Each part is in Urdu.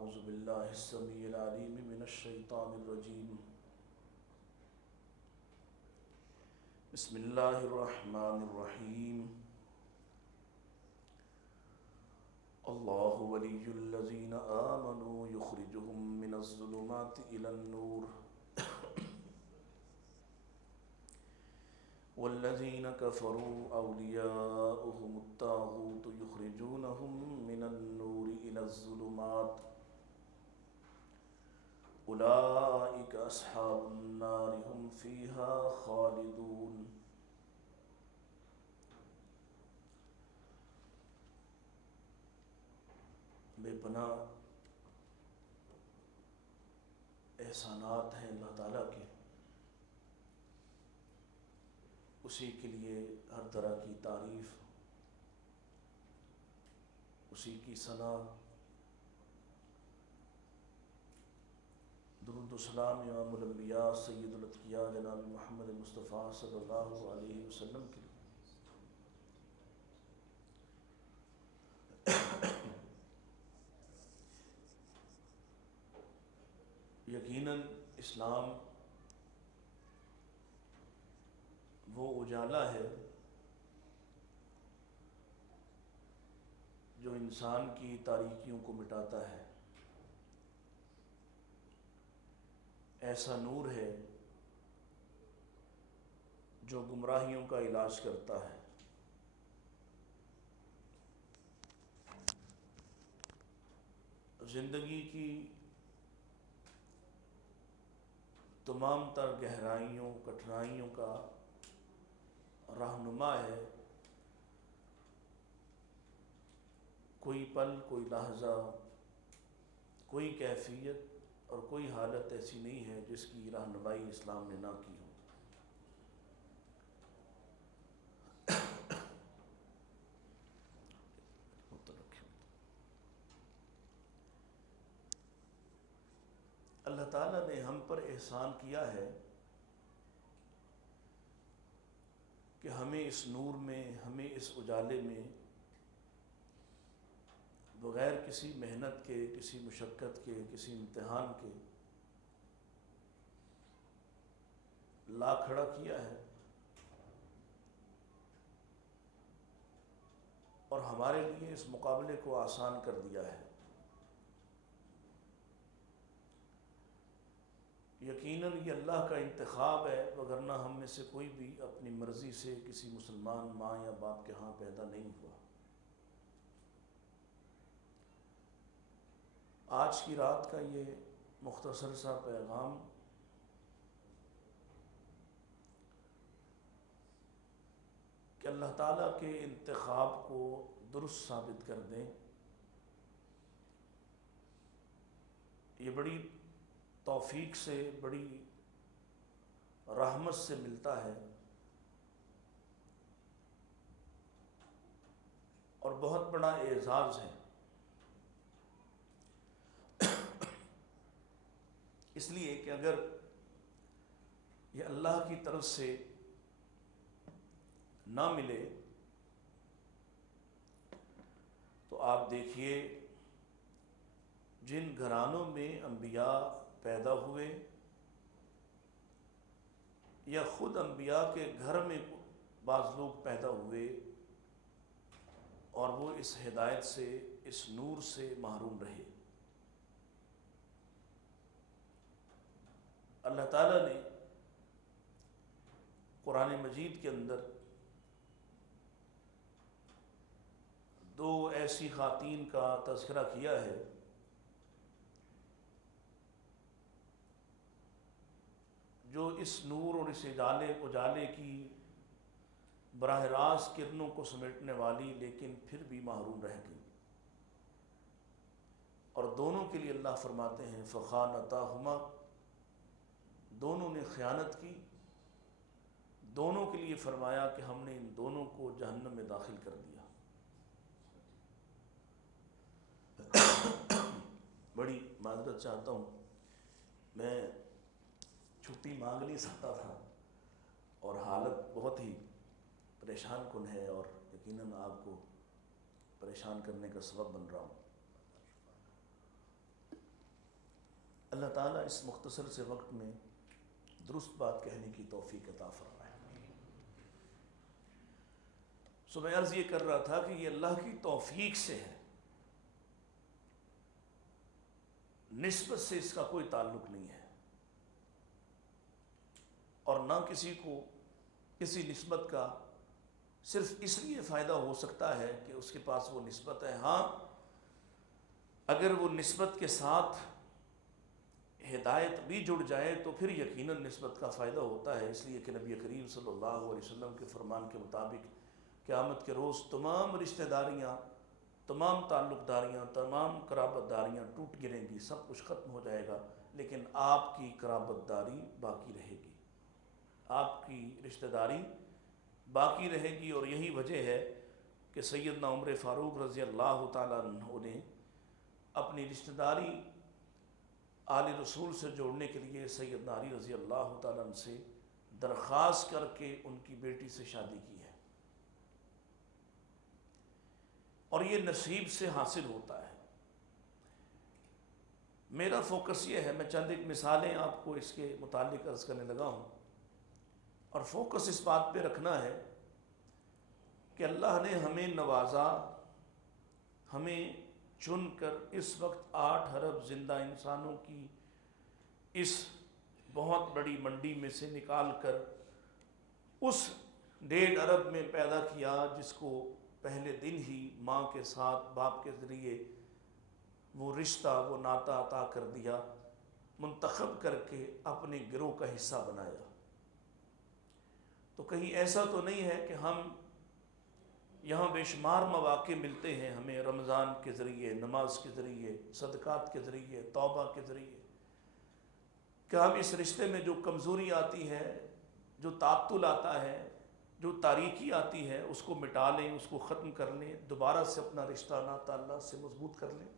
أعوذ بالله السميع العليم من الشيطان الرجيم بسم الله الرحمن الرحيم الله ولي الذين آمنوا يخرجهم من الظلمات إلى النور والذين كفروا أولياؤهم الطاغوت يخرجونهم من النور إلى الظلمات أولئك أصحاب النار هم فيها خالدون۔ بے پناہ احسانات ہیں اللہ تعالیٰ کے، اسی کے لیے ہر طرح کی تعریف، اسی کی ثنا، درود و سلام امام الانبیاء سید الاتقیاء جناب محمد مصطفیٰ صلی اللہ علیہ وسلم کے لیے۔ یقیناً اسلام وہ اجالا ہے جو انسان کی تاریکیوں کو مٹاتا ہے، ایسا نور ہے جو گمراہیوں کا علاج کرتا ہے۔ زندگی کی تمام تر گہرائیوں، کٹھنائیوں کا رہنما ہے۔ کوئی پل، کوئی لحظہ، کوئی کیفیت اور کوئی حالت ایسی نہیں ہے جس کی رہنمائی اسلام نے نہ کی ہو۔ اللہ تعالیٰ نے ہم پر احسان کیا ہے کہ ہمیں اس نور میں، ہمیں اس اجالے میں بغیر کسی محنت کے، کسی مشقت کے، کسی امتحان کے لا کھڑا کیا ہے، اور ہمارے لیے اس مقابلے کو آسان کر دیا ہے۔ یقیناً یہ اللہ کا انتخاب ہے، وگرنہ ہم میں سے کوئی بھی اپنی مرضی سے کسی مسلمان ماں یا باپ کے ہاں پیدا نہیں ہوا۔ آج کی رات کا یہ مختصر سا پیغام کہ اللہ تعالیٰ کے انتخاب کو درست ثابت کر دیں، یہ بڑی توفیق سے، بڑی رحمت سے ملتا ہے، اور بہت بڑا اعزاز ہے۔ اس لیے کہ اگر یہ اللہ کی طرف سے نہ ملے تو آپ دیکھیے جن گھرانوں میں انبیاء پیدا ہوئے یا خود انبیاء کے گھر میں بعض لوگ پیدا ہوئے اور وہ اس ہدایت سے، اس نور سے محروم رہے۔ اللہ تعالیٰ نے قرآن مجید کے اندر دو ایسی خواتین کا تذکرہ کیا ہے جو اس نور اور اس اجالے کی براہ راست کرنوں کو سمیٹنے والی لیکن پھر بھی محروم رہ گئی، اور دونوں کے لیے اللہ فرماتے ہیں فخانتاہما، دونوں نے خیانت کی، دونوں کے لیے فرمایا کہ ہم نے ان دونوں کو جہنم میں داخل کر دیا۔ بڑی معذرت چاہتا ہوں، میں چھٹی مانگ نہیں سکتا تھا، اور حالت بہت ہی پریشان کن ہے، اور یقیناً آپ کو پریشان کرنے کا سبب بن رہا ہوں۔ اللہ تعالیٰ اس مختصر سے وقت میں درست بات کہنے کی توفیق عطا فرمائے۔ سو میں عرض یہ کر رہا تھا کہ یہ اللہ کی توفیق سے ہے، نسبت سے اس کا کوئی تعلق نہیں ہے، اور نہ کسی کو کسی نسبت کا صرف اس لیے فائدہ ہو سکتا ہے کہ اس کے پاس وہ نسبت ہے۔ ہاں، اگر وہ نسبت کے ساتھ ہدایت بھی جڑ جائے تو پھر یقیناً نسبت کا فائدہ ہوتا ہے، اس لیے کہ نبی کریم صلی اللہ علیہ وسلم کے فرمان کے مطابق قیامت کے روز تمام رشتہ داریاں، تمام تعلق داریاں، تمام قرابت داریاں ٹوٹ گریں گی، سب کچھ ختم ہو جائے گا، لیکن آپ کی قرابت داری باقی رہے گی، آپ کی رشتہ داری باقی رہے گی۔ اور یہی وجہ ہے کہ سیدنا عمر فاروق رضی اللہ تعالیٰ عنہ نے اپنی رشتہ داری آل رسول سے جوڑنے کے لیے سیدنا علی رضی اللہ تعالیٰ عنہ سے درخواست کر کے ان کی بیٹی سے شادی کی ہے، اور یہ نصیب سے حاصل ہوتا ہے۔ میرا فوکس یہ ہے، میں چند ایک مثالیں آپ کو اس کے متعلق عرض کرنے لگا ہوں، اور فوکس اس بات پہ رکھنا ہے کہ اللہ نے ہمیں نوازا، ہمیں چن کر اس وقت 8 ارب زندہ انسانوں کی اس بہت بڑی منڈی میں سے نکال کر اس 1.5 ارب میں پیدا کیا، جس کو پہلے دن ہی ماں کے ساتھ باپ کے ذریعے وہ رشتہ، وہ ناطہ عطا کر دیا، منتخب کر کے اپنے گروہ کا حصہ بنایا۔ تو کہیں ایسا تو نہیں ہے کہ ہم یہاں بے شمار مواقع ملتے ہیں ہمیں، رمضان کے ذریعے، نماز کے ذریعے، صدقات کے ذریعے، توبہ کے ذریعے، کہ ہم اس رشتے میں جو کمزوری آتی ہے، جو تعطل آتا ہے، جو تاریکی آتی ہے، اس کو مٹا لیں، اس کو ختم کر لیں، دوبارہ سے اپنا رشتہ ناطہ اللہ سے مضبوط کر لیں۔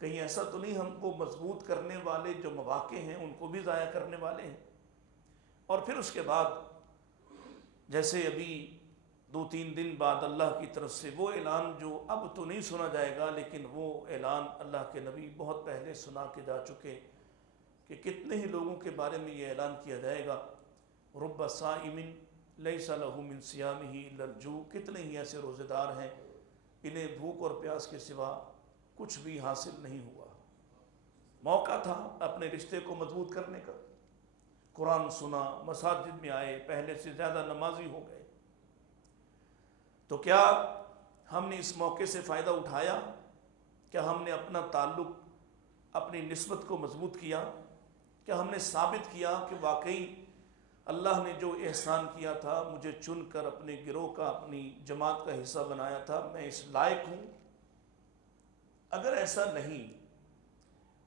کہیں ایسا تو نہیں ہم کو مضبوط کرنے والے جو مواقع ہیں ان کو بھی ضائع کرنے والے ہیں؟ اور پھر اس کے بعد جیسے ابھی 2-3 دن بعد اللہ کی طرف سے وہ اعلان جو اب تو نہیں سنا جائے گا، لیکن وہ اعلان اللہ کے نبی بہت پہلے سنا کے جا چکے کہ کتنے ہی لوگوں کے بارے میں یہ اعلان کیا جائے گا، رب صائم لیس لہ من صیامہ الا الجوع، کتنے ہی ایسے روزے دار ہیں انہیں بھوک اور پیاس کے سوا کچھ بھی حاصل نہیں ہوا۔ موقع تھا اپنے رشتے کو مضبوط کرنے کا، قرآن سنا، مساجد میں آئے، پہلے سے زیادہ نمازی ہو گئے۔ تو کیا ہم نے اس موقع سے فائدہ اٹھایا؟ کیا ہم نے اپنا تعلق، اپنی نسبت کو مضبوط کیا؟ کیا ہم نے ثابت کیا کہ واقعی اللہ نے جو احسان کیا تھا، مجھے چن کر اپنے گروہ کا، اپنی جماعت کا حصہ بنایا تھا، میں اس لائق ہوں؟ اگر ایسا نہیں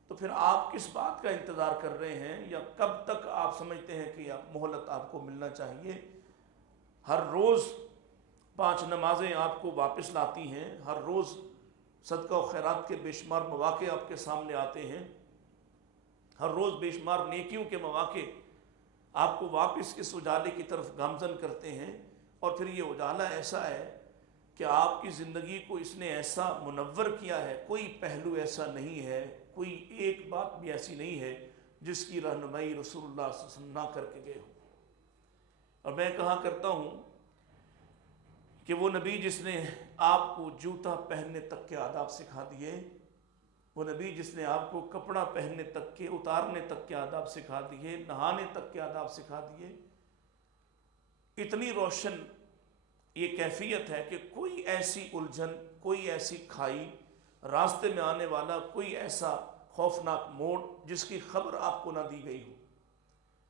تو پھر آپ کس بات کا انتظار کر رہے ہیں، یا کب تک آپ سمجھتے ہیں کہ مہلت آپ کو ملنا چاہیے؟ ہر روز 5 نمازیں آپ کو واپس لاتی ہیں، ہر روز صدقہ و خیرات کے بے شمار مواقع آپ کے سامنے آتے ہیں، ہر روز بے شمار نیکیوں کے مواقع آپ کو واپس اس اجالے کی طرف گامزن کرتے ہیں، اور پھر یہ اجالا ایسا ہے کہ آپ کی زندگی کو اس نے ایسا منور کیا ہے، کوئی پہلو ایسا نہیں ہے، کوئی ایک بات بھی ایسی نہیں ہے جس کی رہنمائی رسول اللہ صلی اللہ علیہ وسلم نہ کر کے گئے ہو۔ اور میں کہا کرتا ہوں کہ وہ نبی جس نے آپ کو جوتا پہننے تک کے آداب سکھا دیے، وہ نبی جس نے آپ کو کپڑا پہننے تک کے، اتارنے تک کے آداب سکھا دیے، نہانے تک کے آداب سکھا دیے، اتنی روشن یہ کیفیت ہے کہ کوئی ایسی الجھن، کوئی ایسی کھائی، راستے میں آنے والا کوئی ایسا خوفناک موڑ جس کی خبر آپ کو نہ دی گئی ہو۔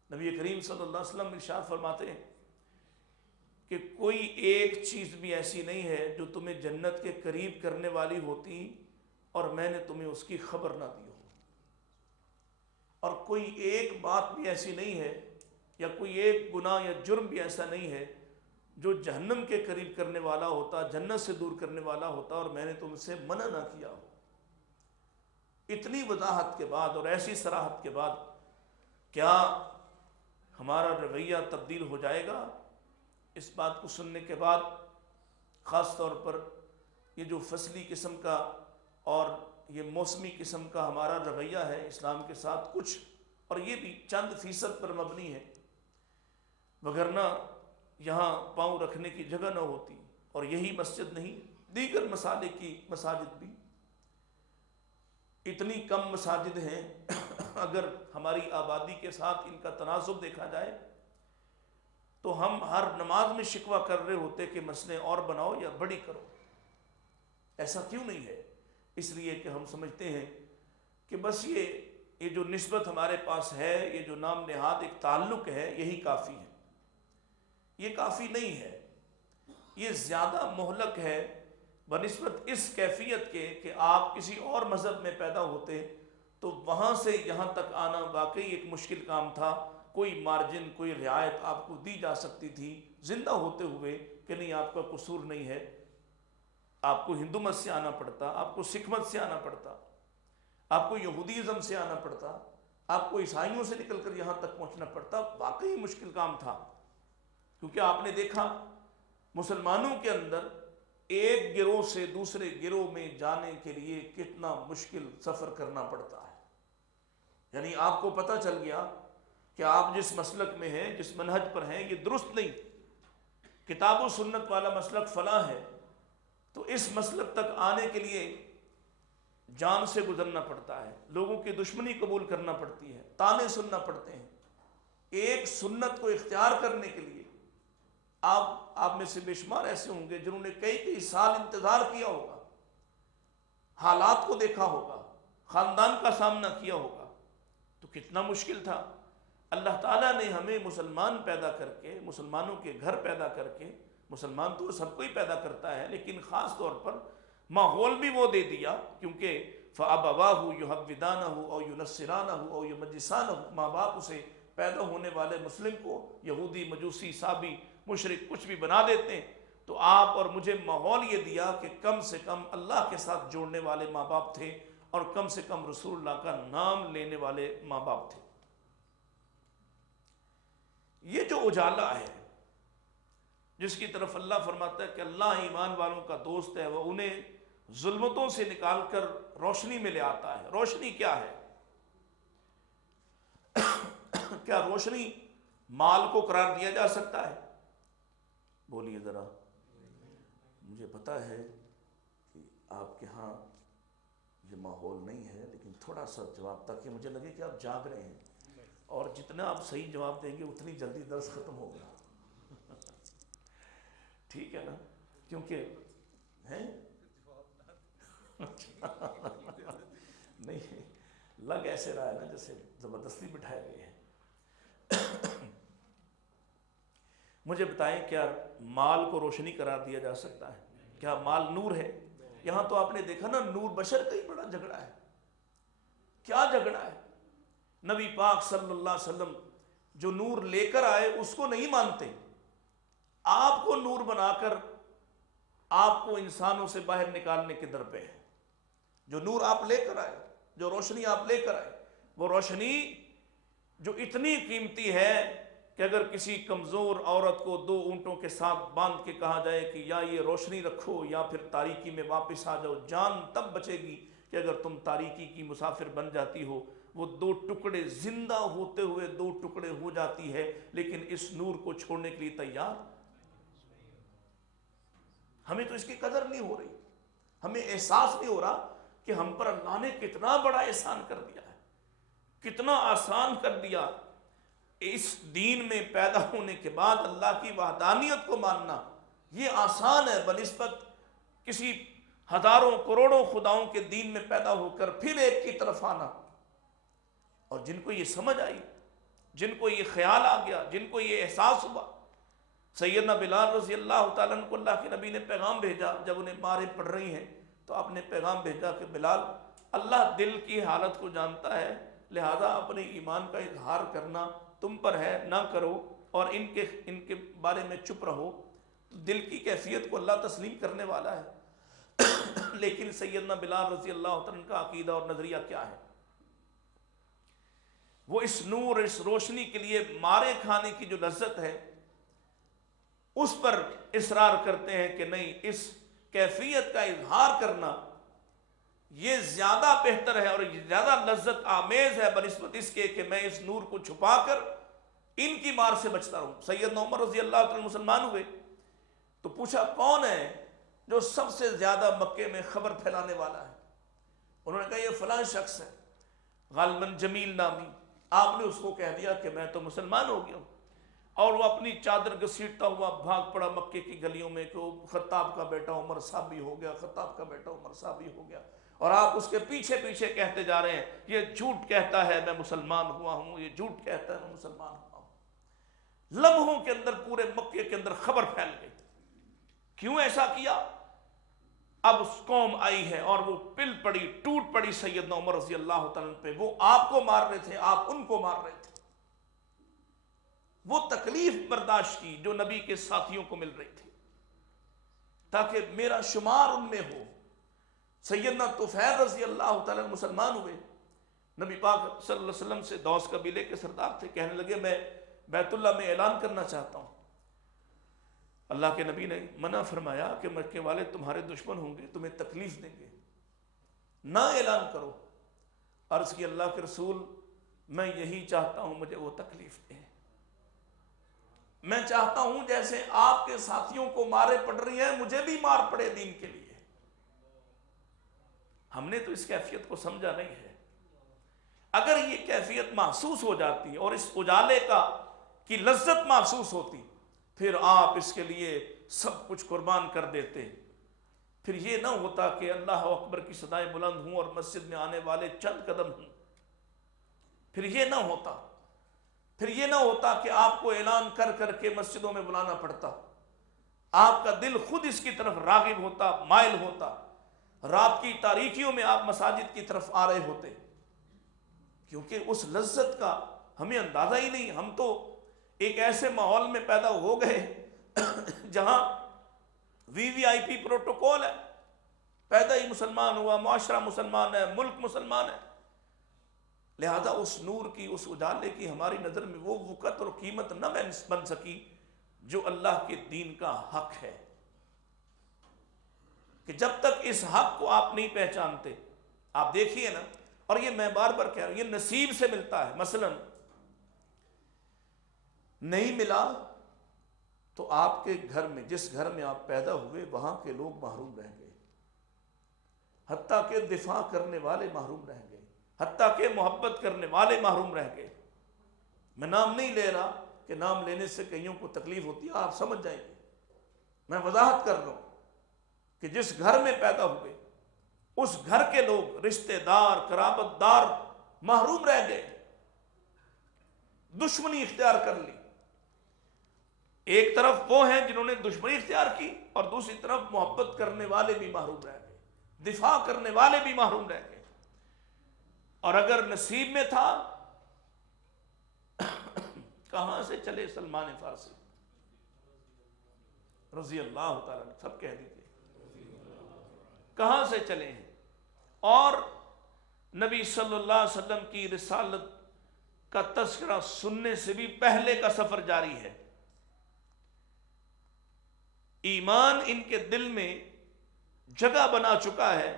نبی کریم صلی اللہ علیہ وسلم ارشاد فرماتے ہیں کہ کوئی ایک چیز بھی ایسی نہیں ہے جو تمہیں جنت کے قریب کرنے والی ہوتی اور میں نے تمہیں اس کی خبر نہ دی ہو، اور کوئی ایک بات بھی ایسی نہیں ہے، یا کوئی ایک گناہ یا جرم بھی ایسا نہیں ہے جو جہنم کے قریب کرنے والا ہوتا، جنت سے دور کرنے والا ہوتا، اور میں نے تم سے منع نہ کیا ہو۔ اتنی وضاحت کے بعد اور ایسی صراحت کے بعد کیا ہمارا رویہ تبدیل ہو جائے گا؟ اس بات کو سننے کے بعد خاص طور پر یہ جو فصلی قسم کا اور یہ موسمی قسم کا ہمارا رویہ ہے اسلام کے ساتھ کچھ، اور یہ بھی چند فیصد پر مبنی ہے، وگرنہ یہاں پاؤں رکھنے کی جگہ نہ ہوتی، اور یہی مسجد نہیں، دیگر مسالے کی مساجد بھی اتنی کم مساجد ہیں اگر ہماری آبادی کے ساتھ ان کا تناسب دیکھا جائے تو ہم ہر نماز میں شکوہ کر رہے ہوتے کہ مسجدیں اور بناؤ یا بڑی کرو۔ ایسا کیوں نہیں ہے؟ اس لیے کہ ہم سمجھتے ہیں کہ بس یہ جو نسبت ہمارے پاس ہے، یہ جو نام نہاد ایک تعلق ہے، یہی کافی ہے۔ یہ کافی نہیں ہے، یہ زیادہ مہلک ہے بنسبت اس کیفیت کے کہ آپ کسی اور مذہب میں پیدا ہوتے تو وہاں سے یہاں تک آنا واقعی ایک مشکل کام تھا، کوئی مارجن، کوئی رعایت آپ کو دی جا سکتی تھی زندہ ہوتے ہوئے کہ نہیں آپ کا قصور نہیں ہے، آپ کو ہندو مت سے آنا پڑتا، آپ کو سکھ مت سے آنا پڑتا، آپ کو یہودیزم سے آنا پڑتا، آپ کو عیسائیوں سے نکل کر یہاں تک پہنچنا پڑتا۔ واقعی مشکل کام تھا، کیونکہ آپ نے دیکھا مسلمانوں کے اندر ایک گروہ سے دوسرے گروہ میں جانے کے لیے کتنا مشکل سفر کرنا پڑتا ہے۔ یعنی آپ کو پتہ چل گیا کہ آپ جس مسلک میں ہیں، جس منہج پر ہیں، یہ درست نہیں، کتاب و سنت والا مسلک فلاں ہے، تو اس مسلک تک آنے کے لیے جان سے گزرنا پڑتا ہے، لوگوں کی دشمنی قبول کرنا پڑتی ہے، تانے سننا پڑتے ہیں۔ ایک سنت کو اختیار کرنے کے لیے آپ میں سے بے شمار ایسے ہوں گے جنہوں نے کئی سال انتظار کیا ہوگا، حالات کو دیکھا ہوگا، خاندان کا سامنا کیا ہوگا، تو کتنا مشکل تھا۔ اللہ تعالیٰ نے ہمیں مسلمان پیدا کر کے، مسلمانوں کے گھر پیدا کر کے، مسلمان تو سب کو ہی پیدا کرتا ہے لیکن خاص طور پر ماحول بھی وہ دے دیا، کیونکہ فَأَبَوَاهُ يُحَوِّدَانَهُ أَوْ يُنَصِّرَانَهُ أَوْ يُمَجِّسَانَهُ، ماں باپ اسے پیدا ہونے والے مسلم کو یہودی، مجوسی، صابی، مشرک کچھ بھی بنا دیتے ہیں، تو آپ اور مجھے ماحول یہ دیا کہ کم سے کم اللہ کے ساتھ جوڑنے والے ماں باپ تھے، اور کم سے کم رسول اللہ کا نام لینے والے ماں باپ تھے۔ یہ جو اجالا ہے جس کی طرف اللہ فرماتا ہے کہ اللہ ایمان والوں کا دوست ہے، وہ انہیں ظلمتوں سے نکال کر روشنی میں لے آتا ہے۔ روشنی کیا ہے؟ کیا روشنی مال کو قرار دیا جا سکتا ہے؟ بولیے ذرا، مجھے پتا ہے کہ آپ کے ہاں یہ ماحول نہیں ہے، لیکن تھوڑا سا جواب تاکہ مجھے لگے کہ آپ جاگ رہے ہیں، اور جتنا آپ صحیح جواب دیں گے اتنی جلدی درس ختم ہوگا۔ ٹھیک ہے نا؟ کیونکہ ہیں نہیں، لگ ایسے رہا ہے نا جیسے زبردستی بٹھائے گئے ہیں۔ مجھے بتائیں، کیا مال کو روشنی قرار دیا جا سکتا ہے؟ کیا مال نور ہے؟ یہاں تو آپ نے دیکھا نا، نور بشر کا ہی بڑا جھگڑا ہے۔ کیا جھگڑا ہے؟ نبی پاک صلی اللہ علیہ وسلم جو نور لے کر آئے اس کو نہیں مانتے، آپ کو نور بنا کر آپ کو انسانوں سے باہر نکالنے کے در پہ ہے۔ جو نور آپ لے کر آئے، جو روشنی آپ لے کر آئے، وہ روشنی جو اتنی قیمتی ہے کہ اگر کسی کمزور عورت کو 2 اونٹوں کے ساتھ باندھ کے کہا جائے کہ یا یہ روشنی رکھو یا پھر تاریکی میں واپس آ جاؤ، جان تب بچے گی کہ اگر تم تاریکی کی مسافر بن جاتی ہو۔ وہ 2 ٹکڑے زندہ ہوتے ہوئے 2 ٹکڑے ہو جاتی ہے، لیکن اس نور کو چھوڑنے کے لیے تیار۔ ہمیں تو اس کی قدر نہیں ہو رہی، ہمیں احساس نہیں ہو رہا کہ ہم پر اللہ نے کتنا بڑا احسان کر دیا ہے، کتنا آسان کر دیا۔ اس دین میں پیدا ہونے کے بعد اللہ کی وحدانیت کو ماننا یہ آسان ہے بنسبت کسی ہزاروں کروڑوں خداؤں کے دین میں پیدا ہو کر پھر ایک کی طرف آنا۔ اور جن کو یہ سمجھ آئی، جن کو یہ خیال آ گیا، جن کو یہ احساس ہوا، سیدنا بلال رضی اللہ تعالیٰ عنہ کو اللہ کے نبی نے پیغام بھیجا، جب انہیں ماریں پڑ رہی ہیں تو آپ نے پیغام بھیجا کہ بلال، اللہ دل کی حالت کو جانتا ہے، لہذا اپنے ایمان کا اظہار کرنا تم پر ہے، نہ کرو، اور ان کے بارے میں چپ رہو۔ دل کی کیفیت کو اللہ تسلیم کرنے والا ہے۔ لیکن سیدنا بلال رضی اللہ عنہ کا عقیدہ اور نظریہ کیا ہے؟ وہ اس نور، اس روشنی کے لیے مارے کھانے کی جو لذت ہے اس پر اصرار کرتے ہیں کہ نہیں، اس کیفیت کا اظہار کرنا یہ زیادہ بہتر ہے اور یہ زیادہ لذت آمیز ہے بنسبت اس کے کہ میں اس نور کو چھپا کر ان کی مار سے بچتا رہوں۔ سیدنا عمر رضی اللہ عنہ مسلمان ہوئے تو پوچھا کون ہے جو سب سے زیادہ مکے میں خبر پھیلانے والا ہے؟ انہوں نے کہا یہ فلاں شخص ہے غالباً جمیل نامی۔ آپ نے اس کو کہہ دیا کہ میں تو مسلمان ہو گیا ہوں، اور وہ اپنی چادر گھسیٹتا ہوا بھاگ پڑا مکے کی گلیوں میں کہ خطاب کا بیٹا عمر صحابی ہو گیا، خطاب کا بیٹا عمر صحابی ہو گیا، اور آپ اس کے پیچھے پیچھے کہتے جا رہے ہیں یہ جھوٹ کہتا ہے میں مسلمان ہوا ہوں، یہ جھوٹ کہتا ہے میں مسلمان ہوا ہوں۔ لمحوں کے اندر پورے مکے کے اندر خبر پھیل گئی۔ کیوں ایسا کیا؟ اب اس قوم آئی ہے اور وہ پل پڑی، ٹوٹ پڑی سیدنا عمر رضی اللہ تعالیٰ پہ۔ وہ آپ کو مار رہے تھے، آپ ان کو مار رہے تھے۔ وہ تکلیف برداشت کی جو نبی کے ساتھیوں کو مل رہی تھی تاکہ میرا شمار ان میں ہو۔ سیدنا طفیل رضی اللہ تعالیٰ مسلمان ہوئے، نبی پاک صلی اللہ علیہ وسلم سے دوس قبیلے کے سردار تھے، کہنے لگے میں بیت اللہ میں اعلان کرنا چاہتا ہوں۔ اللہ کے نبی نے منع فرمایا کہ مکے والے تمہارے دشمن ہوں گے، تمہیں تکلیف دیں گے، نہ اعلان کرو۔ عرض کی اللہ کے رسول میں یہی چاہتا ہوں مجھے وہ تکلیف دیں، میں چاہتا ہوں جیسے آپ کے ساتھیوں کو مارے پڑ رہی ہیں مجھے بھی مار پڑے دین کے لیے۔ ہم نے تو اس کیفیت کو سمجھا نہیں ہے۔ اگر یہ کیفیت محسوس ہو جاتی اور اس اجالے کی لذت محسوس ہوتی، پھر آپ اس کے لیے سب کچھ قربان کر دیتے۔ پھر یہ نہ ہوتا کہ اللہ اکبر کی صدائیں بلند ہوں اور مسجد میں آنے والے چند قدم ہوں، پھر یہ نہ ہوتا، پھر یہ نہ ہوتا کہ آپ کو اعلان کر کر کے مسجدوں میں بلانا پڑتا، آپ کا دل خود اس کی طرف راغب ہوتا، مائل ہوتا، رات کی تاریکیوں میں آپ مساجد کی طرف آ رہے ہوتے، کیونکہ اس لذت کا ہمیں اندازہ ہی نہیں۔ ہم تو ایک ایسے ماحول میں پیدا ہو گئے جہاں وی آئی پی پروٹوکول ہے، پیدا ہی مسلمان ہوا، معاشرہ مسلمان ہے، ملک مسلمان ہے، لہذا اس نور کی، اس اجالے کی ہماری نظر میں وہ وقت اور قیمت نہ بن سکی جو اللہ کے دین کا حق ہے، کہ جب تک اس حق کو آپ نہیں پہچانتے، آپ دیکھیے نا، اور یہ میں بار بار کہہ رہا ہوں یہ نصیب سے ملتا ہے۔ مثلا نہیں ملا تو آپ کے گھر میں، جس گھر میں آپ پیدا ہوئے وہاں کے لوگ محروم رہ گئے، حتیٰ کہ دفاع کرنے والے محروم رہ گئے، حتیٰ کہ محبت کرنے والے محروم رہ گئے۔ میں نام نہیں لے رہا کہ نام لینے سے کئیوں کو تکلیف ہوتی ہے، آپ سمجھ جائیں گے، میں وضاحت کر رہا ہوں کہ جس گھر میں پیدا ہوئے اس گھر کے لوگ، رشتہ دار، قرابت دار محروم رہ گئے، دشمنی اختیار کر لی۔ ایک طرف وہ ہیں جنہوں نے دشمنی اختیار کی، اور دوسری طرف محبت کرنے والے بھی محروم رہ گئے، دفاع کرنے والے بھی محروم رہ گئے۔ اور اگر نصیب میں تھا، کہاں سے چلے سلمان فارسی رضی اللہ تعالیٰ عنہ، سب کہہ دیتے کہاں سے چلے ہیں؟ اور نبی صلی اللہ علیہ وسلم کی رسالت کا تذکرہ سننے سے بھی پہلے کا سفر جاری ہے۔ ایمان ان کے دل میں جگہ بنا چکا ہے،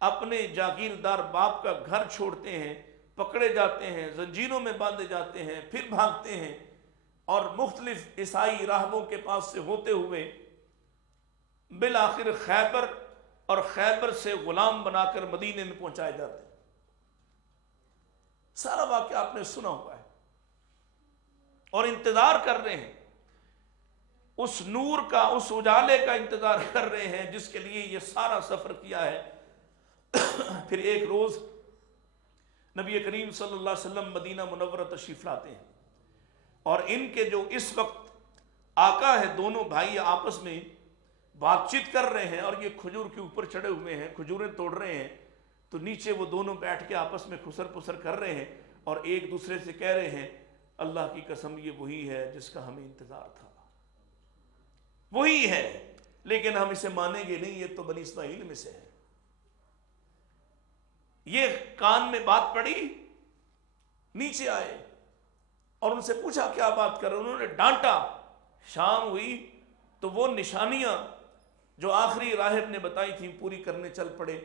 اپنے جاگیردار باپ کا گھر چھوڑتے ہیں، پکڑے جاتے ہیں، زنجیروں میں باندھے جاتے ہیں، پھر بھاگتے ہیں، اور مختلف عیسائی راہبوں کے پاس سے ہوتے ہوئے بالآخر خیبر، اور خیبر سے غلام بنا کر مدینے میں پہنچائے جاتے ہیں۔ سارا واقعہ آپ نے سنا ہوا ہے، اور انتظار کر رہے ہیں اس نور کا، اس اجالے کا انتظار کر رہے ہیں جس کے لیے یہ سارا سفر کیا ہے۔ پھر ایک روز نبی کریم صلی اللہ علیہ وسلم مدینہ منورہ تشریف لاتے ہیں، اور ان کے جو اس وقت آقا ہے، دونوں بھائی آپس میں بات چیت کر رہے ہیں، اور یہ کھجور کے اوپر چڑھے ہوئے ہیں، کھجوریں توڑ رہے ہیں، تو نیچے وہ دونوں بیٹھ کے آپس میں خسر پسر کر رہے ہیں، اور ایک دوسرے سے کہہ رہے ہیں اللہ کی قسم یہ وہی ہے جس کا ہمیں انتظار تھا، وہی ہے، لیکن ہم اسے مانیں گے نہیں، یہ تو بنی اسماعیل میں سے ہے۔ یہ کان میں بات پڑی، نیچے آئے اور ان سے پوچھا کیا بات کر رہے، انہوں نے ڈانٹا۔ شام ہوئی تو وہ نشانیاں جو آخری راہب نے بتائی تھیں پوری کرنے چل پڑے۔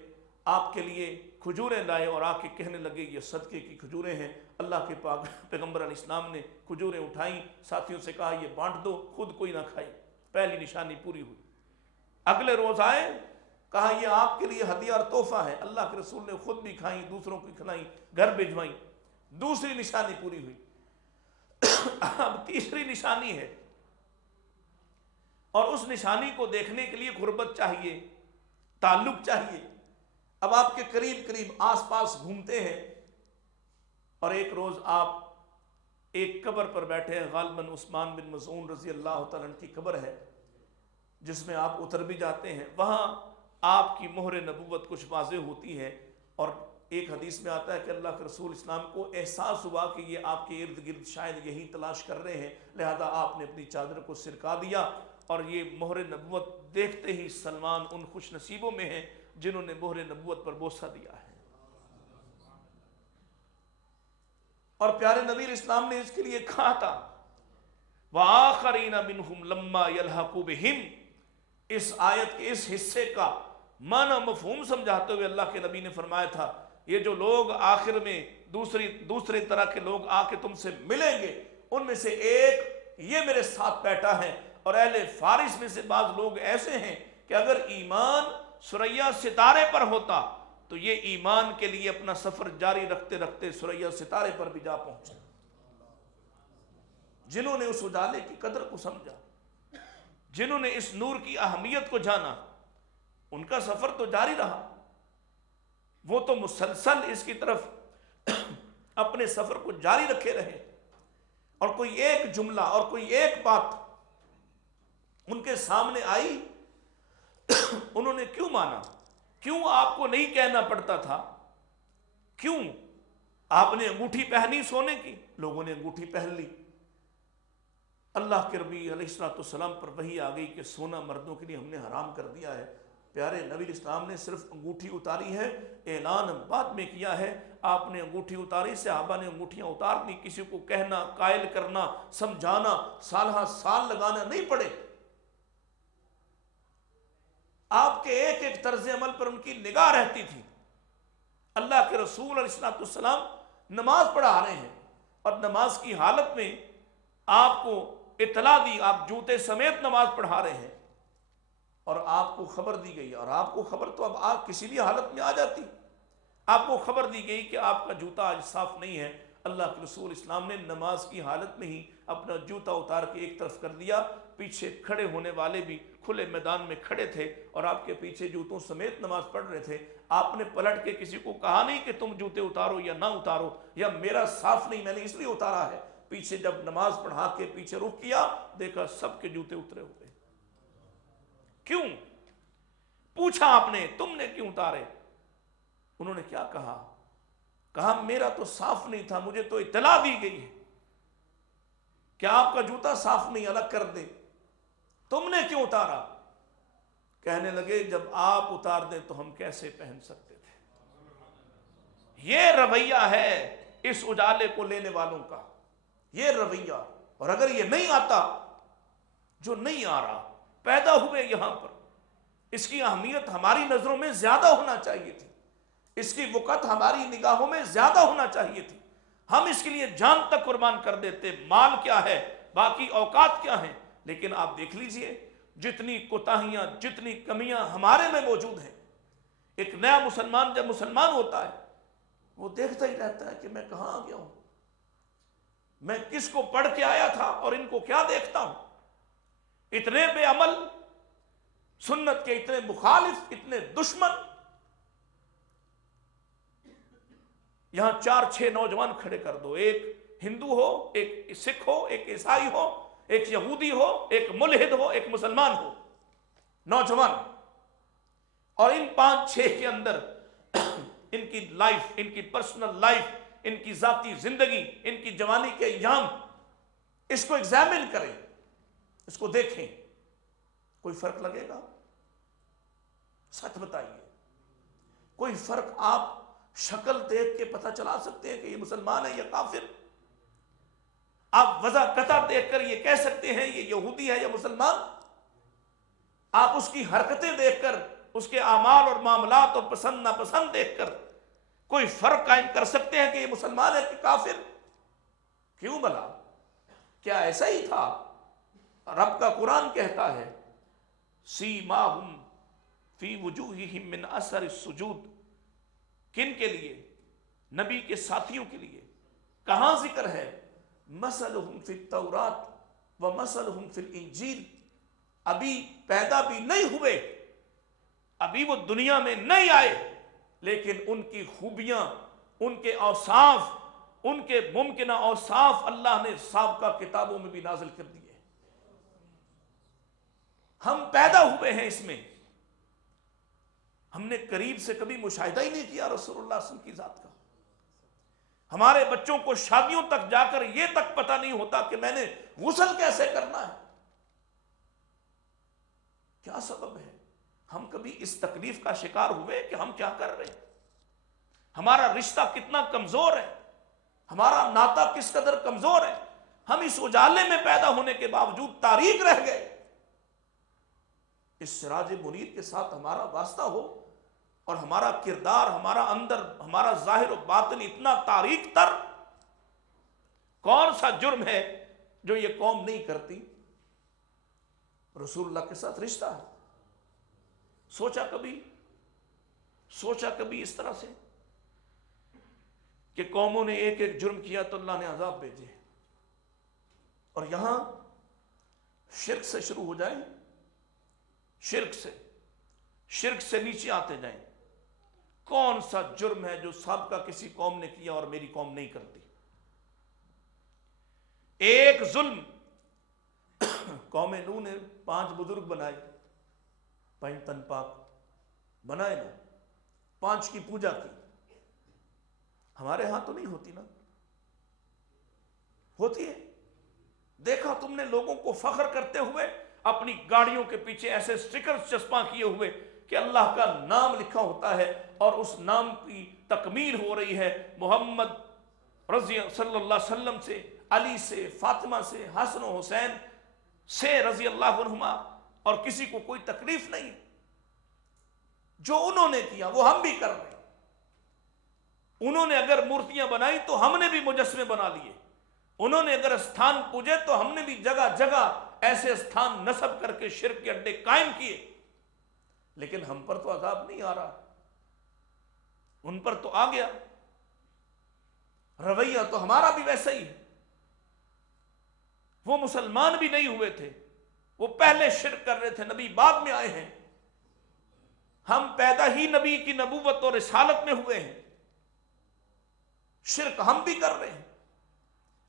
آپ کے لیے کھجوریں لائے اور آ کے کہنے لگے یہ صدقے کی کھجوریں ہیں۔ اللہ کے پاک پیغمبر علیہ السلام نے کھجوریں اٹھائیں، ساتھیوں سے کہا یہ بانٹ دو، خود کوئی نہ کھائی۔ پہلی نشانی پوری ہوئی۔ اگلے روز آئے، کہا یہ آپ کے لیے ہدیہ اور تحفہ ہے۔ اللہ کے رسول نے خود بھی کھائیں، دوسروں کو کھلائیں، گھر بھجوائیں۔ دوسری نشانی پوری ہوئی۔ اب تیسری نشانی ہے، اور اس نشانی کو دیکھنے کے لیے غربت چاہیے، تعلق چاہیے۔ اب آپ کے قریب قریب آس پاس گھومتے ہیں، اور ایک روز آپ ایک قبر پر بیٹھے ہیں، غالباً عثمان بن مظعون رضی اللہ تعالیٰ عنہ کی قبر ہے، جس میں آپ اتر بھی جاتے ہیں۔ وہاں آپ کی مہر نبوت کچھ واضح ہوتی ہے، اور ایک حدیث میں آتا ہے کہ اللہ کے رسول اسلام کو احساس ہوا کہ یہ آپ کے ارد گرد شاید یہی تلاش کر رہے ہیں، لہذا آپ نے اپنی چادر کو سرکا دیا، اور یہ مہر نبوت دیکھتے ہی سلمان ان خوش نصیبوں میں ہیں جنہوں نے مہر نبوت پر بوسہ دیا ہے۔ اور پیارے نبی اسلام نے اس کے لیے کہا تھا وَآخَرِينَ مِنْهُمْ لَمَّا يَلْحَقُوا بِهِمْ۔ اس آیت کے اس حصے کا معنی مفہوم سمجھاتے ہوئے اللہ کے نبی نے فرمایا تھا یہ جو لوگ آخر میں دوسرے طرح کے لوگ آ کے تم سے ملیں گے، ان میں سے ایک یہ میرے ساتھ بیٹھا ہے۔ اور اہل فارس میں سے بعض لوگ ایسے ہیں کہ اگر ایمان ثریا ستارے پر ہوتا تو یہ ایمان کے لیے اپنا سفر جاری رکھتے رکھتے ثریا ستارے پر بھی جا پہنچے۔ جنہوں نے اس اجالے کی قدر کو سمجھا، جنہوں نے اس نور کی اہمیت کو جانا، ان کا سفر تو جاری رہا، وہ تو مسلسل اس کی طرف اپنے سفر کو جاری رکھے رہے، اور کوئی ایک جملہ اور کوئی ایک بات ان کے سامنے آئی، انہوں نے کیوں مانا؟ کیوں آپ کو نہیں کہنا پڑتا تھا؟ کیوں آپ نے انگوٹھی پہنی سونے کی؟ لوگوں نے انگوٹھی پہن لی۔ اللہ کے نبی علیہ السلام پر وحی آ گئی کہ سونا مردوں کے لیے ہم نے حرام کر دیا ہے۔ پیارے نبی اسلام نے صرف انگوٹھی اتاری ہے، اعلان بعد میں کیا ہے۔ آپ نے انگوٹھی اتاری، صحابہ نے انگوٹھیاں اتار دی، کسی کو کہنا، قائل کرنا، سمجھانا، سالہ سال لگانا نہیں پڑے۔ آپ کے ایک ایک طرز عمل پر ان کی نگاہ رہتی تھی۔ اللہ کے رسول علیہ السلام نماز پڑھا رہے ہیں، اور نماز کی حالت میں آپ کو اطلاع دی، آپ جوتے سمیت نماز پڑھا رہے ہیں، اور آپ کو خبر دی گئی، اور آپ کو خبر تو اب آپ کسی بھی حالت میں آ جاتی، آپ کو خبر دی گئی کہ آپ کا جوتا آج صاف نہیں ہے۔ اللہ کے رسول اسلام نے نماز کی حالت میں ہی اپنا جوتا اتار کے ایک طرف کر دیا، پیچھے کھڑے ہونے والے بھی کھلے میدان میں کھڑے تھے اور آپ کے پیچھے جوتوں سمیت نماز پڑھ رہے تھے۔ آپ نے پلٹ کے کسی کو کہا نہیں کہ تم جوتے اتارو یا نہ اتارو، یا میرا صاف نہیں میں نے اس لیے اتارا ہے۔ پیچھے جب نماز پڑھا کے پیچھے رخ کیا، دیکھا سب کے جوتے اترے ہوئے۔ کیوں؟ پوچھا آپ نے تم نے کیوں اتارے؟ انہوں نے کیا کہا؟ کہا میرا تو صاف نہیں تھا، مجھے تو اطلاع دی گئی ہے کہ آپ کا جوتا صاف نہیں، الگ کر دے، تم نے کیوں اتارا؟ کہنے لگے جب آپ اتار دیں تو ہم کیسے پہن سکتے تھے۔ یہ رویہ ہے اس اجالے کو لینے والوں کا، یہ رویہ۔ اور اگر یہ نہیں آتا، جو نہیں آ رہا، پیدا ہوئے یہاں پر، اس کی اہمیت ہماری نظروں میں زیادہ ہونا چاہیے تھی، اس کی وقت ہماری نگاہوں میں زیادہ ہونا چاہیے تھی۔ ہم اس کے لیے جان تک قربان کر دیتے، مال کیا ہے، باقی اوقات کیا ہیں۔ لیکن آپ دیکھ لیجئے جتنی کوتاہیاں، جتنی کمیاں ہمارے میں موجود ہیں۔ ایک نیا مسلمان جب مسلمان ہوتا ہے، وہ دیکھتا ہی رہتا ہے کہ میں کہاں آ گیا ہوں، میں کس کو پڑھ کے آیا تھا اور ان کو کیا دیکھتا ہوں۔ اتنے بے عمل، سنت کے اتنے مخالف، اتنے دشمن۔ یہاں 4-6 نوجوان کھڑے کر دو، ایک ہندو ہو، ایک سکھ ہو، ایک عیسائی ہو، ایک یہودی ہو، ایک ملحد ہو، ایک مسلمان ہو، نوجوان، اور ان 5-6 کے اندر ان کی لائف، ان کی پرسنل لائف، ان کی ذاتی زندگی، ان کی جوانی کے ایام، اس کو ایگزامن کریں، اس کو دیکھیں، کوئی فرق لگے گا؟ سچ بتائیے، کوئی فرق آپ شکل دیکھ کے پتہ چلا سکتے ہیں کہ یہ مسلمان ہے یا کافر؟ آپ وضع قطع دیکھ کر یہ کہہ سکتے ہیں یہ یہودی ہے یا مسلمان؟ آپ اس کی حرکتیں دیکھ کر اس کے اعمال اور معاملات اور پسند ناپسند دیکھ کر کوئی فرق قائم کر سکتے ہیں کہ یہ مسلمان ہے کہ کافر؟ کیوں بلا؟ کیا ایسا ہی تھا؟ رب کا قرآن کہتا ہے سیماہم فی وجوہہم من اثر السجود. کن کے لیے؟ نبی کے ساتھیوں کے لیے. کہاں ذکر ہے؟ مثلہم فی التورات ومثلہم فی الانجیل. ابھی پیدا بھی نہیں ہوئے، ابھی وہ دنیا میں نہیں آئے، لیکن ان کی خوبیاں، ان کے اوصاف، ان کے ممکنہ اوصاف اللہ نے سابقہ کتابوں میں بھی نازل کر دیے. ہم پیدا ہوئے ہیں اس میں، ہم نے قریب سے کبھی مشاہدہ ہی نہیں کیا رسول اللہ صلی اللہ علیہ وسلم کی ذات کا. ہمارے بچوں کو شادیوں تک جا کر یہ تک پتہ نہیں ہوتا کہ میں نے غسل کیسے کرنا ہے. کیا سبب ہے؟ ہم کبھی اس تکلیف کا شکار ہوئے کہ ہم کیا کر رہے ہیں؟ ہمارا رشتہ کتنا کمزور ہے، ہمارا ناطہ کس قدر کمزور ہے. ہم اس اجالے میں پیدا ہونے کے باوجود تاریک رہ گئے. اس سراج منیر کے ساتھ ہمارا واسطہ ہو اور ہمارا کردار، ہمارا اندر، ہمارا ظاہر و باطن اتنا تاریک تر. کون سا جرم ہے جو یہ قوم نہیں کرتی؟ رسول اللہ کے ساتھ رشتہ ہے. سوچا کبھی اس طرح سے کہ قوموں نے ایک ایک جرم کیا تو اللہ نے عذاب بھیجے، اور یہاں شرک سے شروع ہو جائیں، شرک سے نیچے آتے جائیں. کون سا جرم ہے جو سابقہ کسی قوم نے کیا اور میری قوم نہیں کرتی؟ ایک ظلم قوم نوح نے 5 بزرگ بنائے، 5 تن پاک بنائے نا، 5 کی پوجا کی. ہمارے ہاں تو نہیں ہوتی نا؟ ہوتی ہے. دیکھا تم نے لوگوں کو فخر کرتے ہوئے اپنی گاڑیوں کے پیچھے ایسے سٹیکر چسپاں کیے ہوئے کہ اللہ کا نام لکھا ہوتا ہے اور اس نام کی تکمیل ہو رہی ہے محمد رضی صلی اللہ علیہ وسلم سے، علی سے، فاطمہ سے، حسن و حسین سے رضی اللہ عنہما، اور کسی کو کوئی تکلیف نہیں. جو انہوں نے کیا وہ ہم بھی کر رہے ہیں. انہوں نے اگر مورتیاں بنائی تو ہم نے بھی مجسمے بنا لیے. انہوں نے اگر استھان پوجے تو ہم نے بھی جگہ جگہ ایسے استھان نصب کر کے شرک کے اڈے قائم کیے. لیکن ہم پر تو عذاب نہیں آ رہا، ان پر تو آ گیا. رویہ تو ہمارا بھی ویسا ہی ہے. وہ مسلمان بھی نہیں ہوئے تھے، وہ پہلے شرک کر رہے تھے، نبی بعد میں آئے ہیں. ہم پیدا ہی نبی کی نبوت اور رسالت میں ہوئے ہیں، شرک ہم بھی کر رہے ہیں.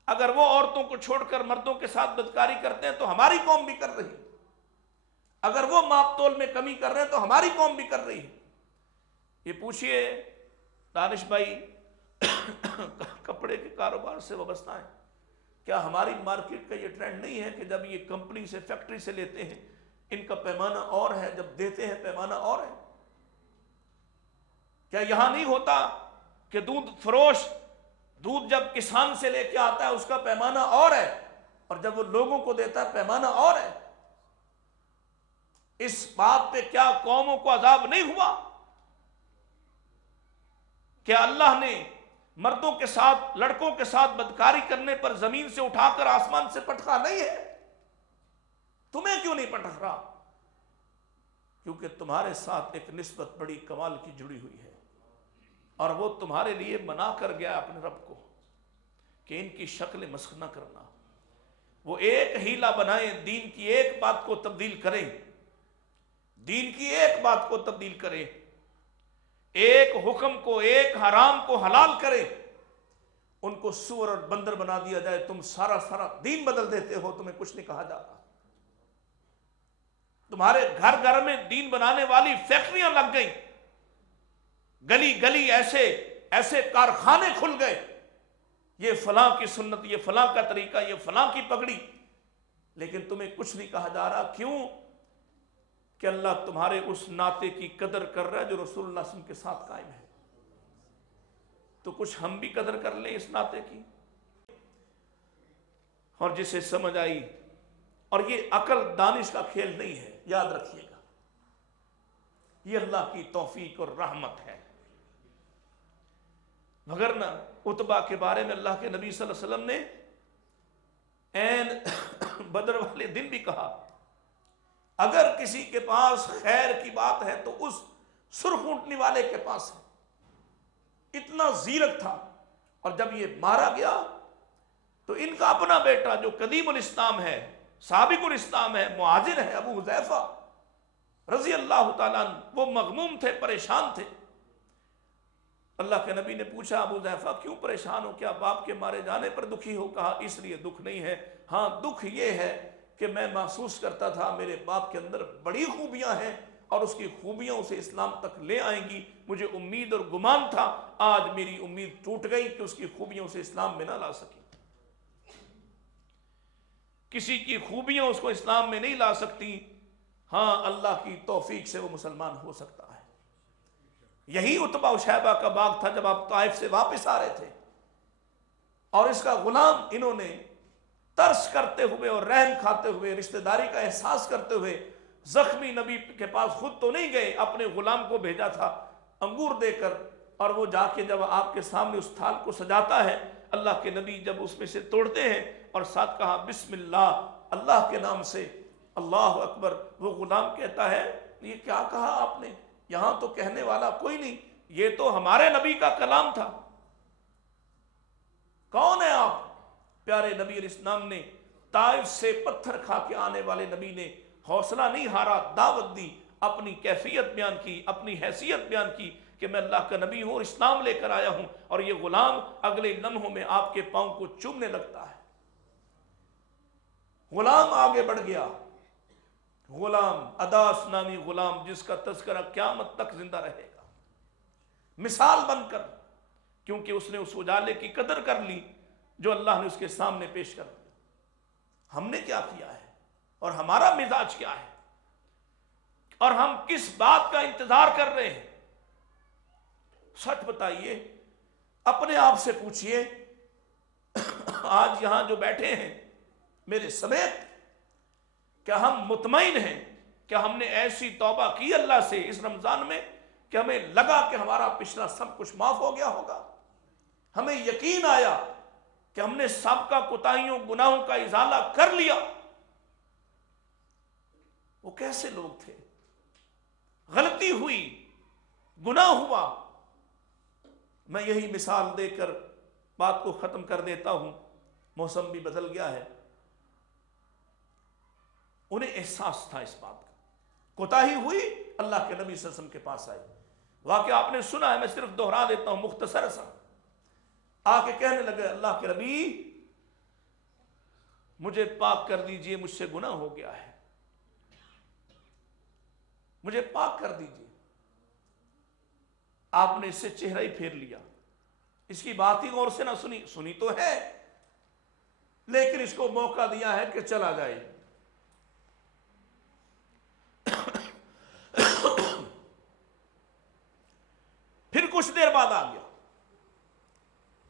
اگر وہ عورتوں کو چھوڑ کر مردوں کے ساتھ بدکاری کرتے ہیں تو ہماری قوم بھی کر رہی ہے. اگر وہ ماپ تول میں کمی کر رہے ہیں تو ہماری قوم بھی کر رہی ہے. یہ پوچھئے دانش بھائی کپڑے کے کاروبار سے وابستہ ہیں، کیا ہماری مارکیٹ کا یہ ٹرینڈ نہیں ہے کہ جب یہ کمپنی سے، فیکٹری سے لیتے ہیں ان کا پیمانہ اور ہے، جب دیتے ہیں پیمانہ اور ہے؟ کیا یہاں نہیں ہوتا کہ دودھ فروش دودھ جب کسان سے لے کے آتا ہے اس کا پیمانہ اور ہے، اور جب وہ لوگوں کو دیتا ہے پیمانہ اور ہے؟ اس بات پہ کیا قوموں کو عذاب نہیں ہوا؟ کیا اللہ نے مردوں کے ساتھ، لڑکوں کے ساتھ بدکاری کرنے پر زمین سے اٹھا کر آسمان سے پٹخا نہیں ہے؟ تمہیں کیوں نہیں پٹخ رہا؟ کیونکہ تمہارے ساتھ ایک نسبت بڑی کمال کی جڑی ہوئی ہے، اور وہ تمہارے لیے بنا کر گیا اپنے رب کو کہ ان کی شکل مسخ نہ کرنا. وہ ایک ہیلا بنائیں، دین کی ایک بات کو تبدیل کریں، دین کی ایک بات کو تبدیل کریں، ایک حکم کو، ایک حرام کو حلال کریں. ان کو سور اور بندر بنا دیا جائے، تم سارا دین بدل دیتے ہو، تمہیں کچھ نہیں کہا جاتا. تمہارے گھر گھر میں دین بنانے والی فیکٹریاں لگ گئیں، گلی گلی ایسے کارخانے کھل گئے، یہ فلاں کی سنت، یہ فلاں کا طریقہ، یہ فلاں کی پگڑی، لیکن تمہیں کچھ نہیں کہا جا رہا. کیوں؟ کہ اللہ تمہارے اس ناطے کی قدر کر رہا ہے جو رسول اللہ صلی اللہ علیہ وسلم کے ساتھ قائم ہے. تو کچھ ہم بھی قدر کر لیں اس ناطے کی. اور جسے سمجھ آئی، اور یہ عقل دانش کا کھیل نہیں ہے، یاد رکھیے گا، یہ اللہ کی توفیق اور رحمت ہے. مگر نہ عتبہ کے بارے میں اللہ کے نبی صلی اللہ علیہ وسلم نے عین بدر والے دن بھی کہا اگر کسی کے پاس خیر کی بات ہے تو اس سرخ اونٹنی والے کے پاس ہے. اتنا زیرک تھا. اور جب یہ مارا گیا تو ان کا اپنا بیٹا جو قدیم الاسلام ہے، سابق الاسلام ہے، مہاجر ہے، ابو حذیفہ رضی اللہ تعالیٰ عنہ، وہ مغموم تھے، پریشان تھے. اللہ کے نبی نے پوچھا ابو حذیفہ کیوں پریشان ہو، کیا باپ کے مارے جانے پر دکھی ہو؟ کہا اس لیے دکھ نہیں ہے، ہاں دکھ یہ ہے کہ میں محسوس کرتا تھا میرے باپ کے اندر بڑی خوبیاں ہیں اور اس کی خوبیاں اسے اسلام تک لے آئیں گی. مجھے امید اور گمان تھا، آج میری امید ٹوٹ گئی کہ اس کی خوبیاں اسے اسلام میں نہ لا سکی. کسی کی خوبیاں اس کو اسلام میں نہیں لا سکتی، ہاں اللہ کی توفیق سے وہ مسلمان ہو سکتا ہے. یہی عتبہ و شیبہ کا باغ تھا جب آپ طائف سے واپس آ رہے تھے اور اس کا غلام انہوں نے ترس کرتے ہوئے اور رحم کھاتے ہوئے، رشتہ داری کا احساس کرتے ہوئے، زخمی نبی کے پاس خود تو نہیں گئے، اپنے غلام کو بھیجا تھا انگور دے کر، اور وہ جا کے جب آپ کے سامنے اس تھال کو سجاتا ہے، اللہ کے نبی جب اس میں سے توڑتے ہیں اور ساتھ کہا بسم اللہ، اللہ کے نام سے، اللہ اکبر، وہ غلام کہتا ہے یہ کیا کہا آپ نے؟ یہاں تو کہنے والا کوئی نہیں، یہ تو ہمارے نبی کا کلام تھا. کون ہے آپ؟ پیارے نبی علیہ السلام نے، طائف سے پتھر کھا کے آنے والے نبی نے حوصلہ نہیں ہارا، دعوت دی، اپنی کیفیت بیان کی، اپنی حیثیت بیان کی کہ میں اللہ کا نبی ہوں اور اسلام لے کر آیا ہوں. اور یہ غلام اگلے لمحوں میں آپ کے پاؤں کو چومنے لگتا ہے. غلام آگے بڑھ گیا، غلام اداس نامی غلام جس کا تذکرہ قیامت تک زندہ رہے گا، مثال بن کر، کیونکہ اس نے اس اجالے کی قدر کر لی جو اللہ نے اس کے سامنے پیش کر دیا. ہم نے کیا کیا ہے اور ہمارا مزاج کیا ہے اور ہم کس بات کا انتظار کر رہے ہیں؟ سچ بتائیے، اپنے آپ سے پوچھئے. آج یہاں جو بیٹھے ہیں میرے سمیت، کیا ہم مطمئن ہیں؟ کیا ہم نے ایسی توبہ کی اللہ سے اس رمضان میں کہ ہمیں لگا کہ ہمارا پچھلا سب کچھ معاف ہو گیا ہوگا؟ ہمیں یقین آیا کہ ہم نے سابقہ کوتاہیوں گناہوں کا ازالہ کر لیا؟ وہ کیسے لوگ تھے؟ غلطی ہوئی، گناہ ہوا. میں یہی مثال دے کر بات کو ختم کر دیتا ہوں، موسم بھی بدل گیا ہے. انہیں احساس تھا اس بات کا، کوتاہی ہوئی، اللہ کے نبی صلی اللہ علیہ وسلم کے پاس آئے. واقعہ آپ نے سنا ہے، میں صرف دوہرا دیتا ہوں مختصر سا. آ کے کہنے لگے اللہ کے نبی مجھے پاک کر دیجئے، مجھ سے گناہ ہو گیا ہے، مجھے پاک کر دیجئے. آپ نے اس سے چہرہ ہی پھیر لیا، اس کی بات ہی غور سے نہ سنی. سنی تو ہے لیکن اس کو موقع دیا ہے کہ چلا جائے. پھر کچھ دیر بعد آ گیا،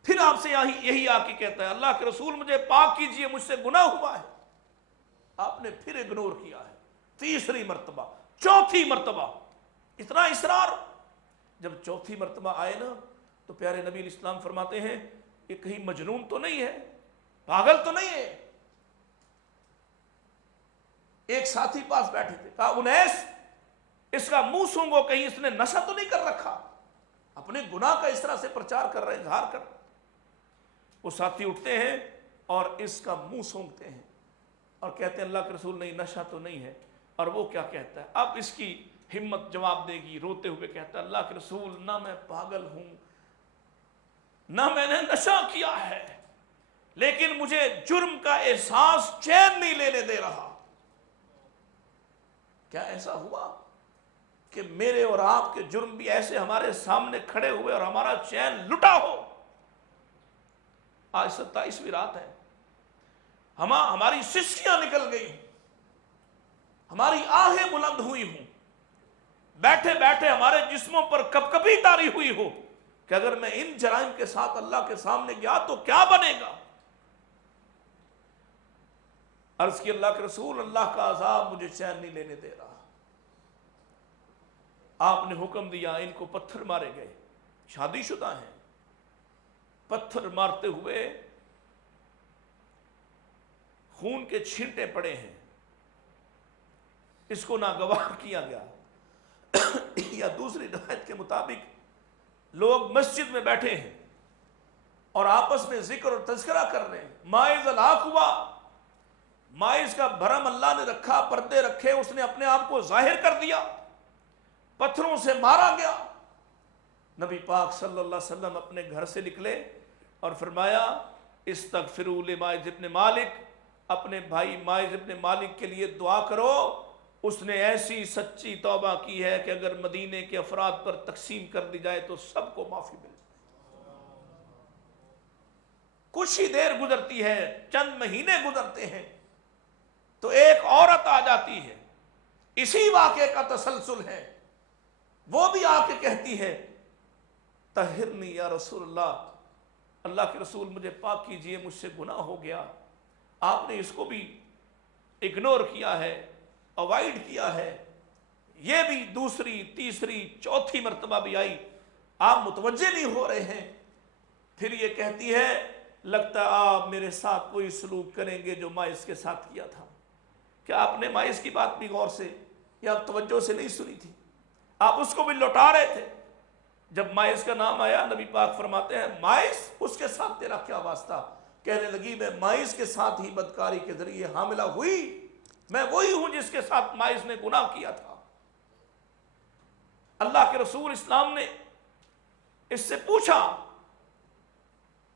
پھر آپ سے یہی آ کے کہتا ہے اللہ کے رسول مجھے پاک کیجئے، مجھ سے گناہ ہوا ہے. آپ نے پھر اگنور کیا ہے، تیسری مرتبہ، چوتھی مرتبہ، اتنا اصرار. جب چوتھی مرتبہ آئے نا تو پیارے نبی علیہ السلام فرماتے ہیں کہ کہیں مجنون تو نہیں ہے، پاگل تو نہیں ہے. ایک ساتھی پاس بیٹھے تھے، کہا انیس اس کا منہ سونگو، کہیں اس نے نشہ تو نہیں کر رکھا؟ اپنے گناہ کا اس طرح سے پرچار کر رہے ہیں، اظہار کر. وہ ساتھی اٹھتے ہیں اور اس کا منہ سونگتے ہیں اور کہتے ہیں اللہ کے رسول نہیں، نشہ تو نہیں ہے. اور وہ کیا کہتا ہے؟ اب اس کی ہمت جواب دے گی، روتے ہوئے کہتا ہے اللہ کے رسول نہ میں پاگل ہوں، نہ میں نے نشہ کیا ہے، لیکن مجھے جرم کا احساس چین نہیں لینے دے رہا. کیا ایسا ہوا کہ میرے اور آپ کے جرم بھی ایسے ہمارے سامنے کھڑے ہوئے اور ہمارا چین لٹا ہو؟ آج 27ویں رات ہے، ہماری سسکیاں نکل گئی ہوں، ہماری آہیں بلند ہوئی ہوں، بیٹھے بیٹھے ہمارے جسموں پر کپکپی طاری ہوئی ہو کہ اگر میں ان جرائم کے ساتھ اللہ کے سامنے گیا تو کیا بنے گا؟ عرض کی اللہ کے رسول اللہ کا عذاب مجھے چین نہیں لینے دے رہا. آپ نے حکم دیا، ان کو پتھر مارے گئے، شادی شدہ ہیں، پتھر مارتے ہوئے خون کے چھینٹے پڑے ہیں، اس کو ناگوار کیا گیا۔ یا دوسری روایت کے مطابق لوگ مسجد میں بیٹھے ہیں اور آپس میں ذکر اور تذکرہ کر رہے ہیں، ماعز ہلاک ہوا، ماعز کا بھرم اللہ نے رکھا، پردے رکھے، اس نے اپنے آپ کو ظاہر کر دیا، پتھروں سے مارا گیا۔ نبی پاک صلی اللہ علیہ وسلم اپنے گھر سے نکلے اور فرمایا استغفروا لماعز ابن مالک، اپنے بھائی ماعز ابن مالک کے لیے دعا کرو، اس نے ایسی سچی توبہ کی ہے کہ اگر مدینے کے افراد پر تقسیم کر دی جائے تو سب کو معافی مل جائے۔ کچھ ہی دیر گزرتی ہے، چند مہینے گزرتے ہیں تو ایک عورت آ جاتی ہے، اسی واقعے کا تسلسل ہے، وہ بھی آ کے کہتی ہے طہرنی یا رسول اللہ، اللہ کے رسول مجھے پاک کیجئے، مجھ سے گناہ ہو گیا۔ آپ نے اس کو بھی اگنور کیا ہے، اوائڈ کیا ہے، یہ بھی دوسری تیسری چوتھی مرتبہ بھی آئی، آپ متوجہ نہیں ہو رہے ہیں۔ پھر یہ کہتی ہے لگتا آپ میرے ساتھ کوئی سلوک کریں گے جو ماعز کے ساتھ کیا تھا۔ کیا آپ نے ماعز کی بات بھی غور سے یا توجہ سے نہیں سنی تھی؟ آپ اس کو بھی لوٹا رہے تھے۔ جب ماعز کا نام آیا نبی پاک فرماتے ہیں ماعز، اس کے ساتھ تیرا کیا واسطہ؟ کہنے لگی میں ماعز کے ساتھ ہی بدکاری کے ذریعے حاملہ ہوئی، میں وہی ہوں جس کے ساتھ ماعز نے گناہ کیا تھا۔ اللہ کے رسول اسلام نے اس سے پوچھا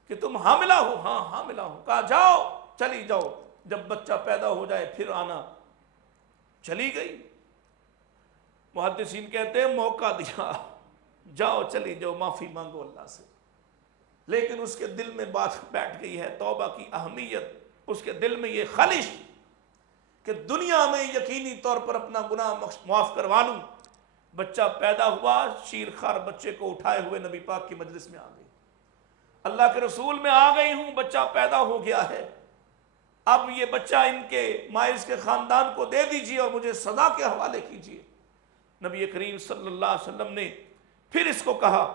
کہ تم حاملہ ہو؟ ہاں حاملہ ہوں۔ کہا جاؤ، چلی جاؤ، جب بچہ پیدا ہو جائے پھر آنا۔ چلی گئی۔ محدثین کہتے ہیں موقع دیا، جاؤ چلی جاؤ، معافی مانگو اللہ سے، لیکن اس کے دل میں بات بیٹھ گئی ہے توبہ کی اہمیت، اس کے دل میں یہ خلش کہ دنیا میں یقینی طور پر اپنا گناہ معاف کروا لوں۔ بچہ پیدا ہوا، شیر خار بچے کو اٹھائے ہوئے نبی پاک کی مجلس میں آ گئی، اللہ کے رسول میں آ گئی ہوں، بچہ پیدا ہو گیا ہے، اب یہ بچہ ان کے ماعز کے خاندان کو دے دیجئے اور مجھے سزا کے حوالے کیجئے۔ نبی کریم صلی اللہ علیہ وسلم نے پھر اس کو کہا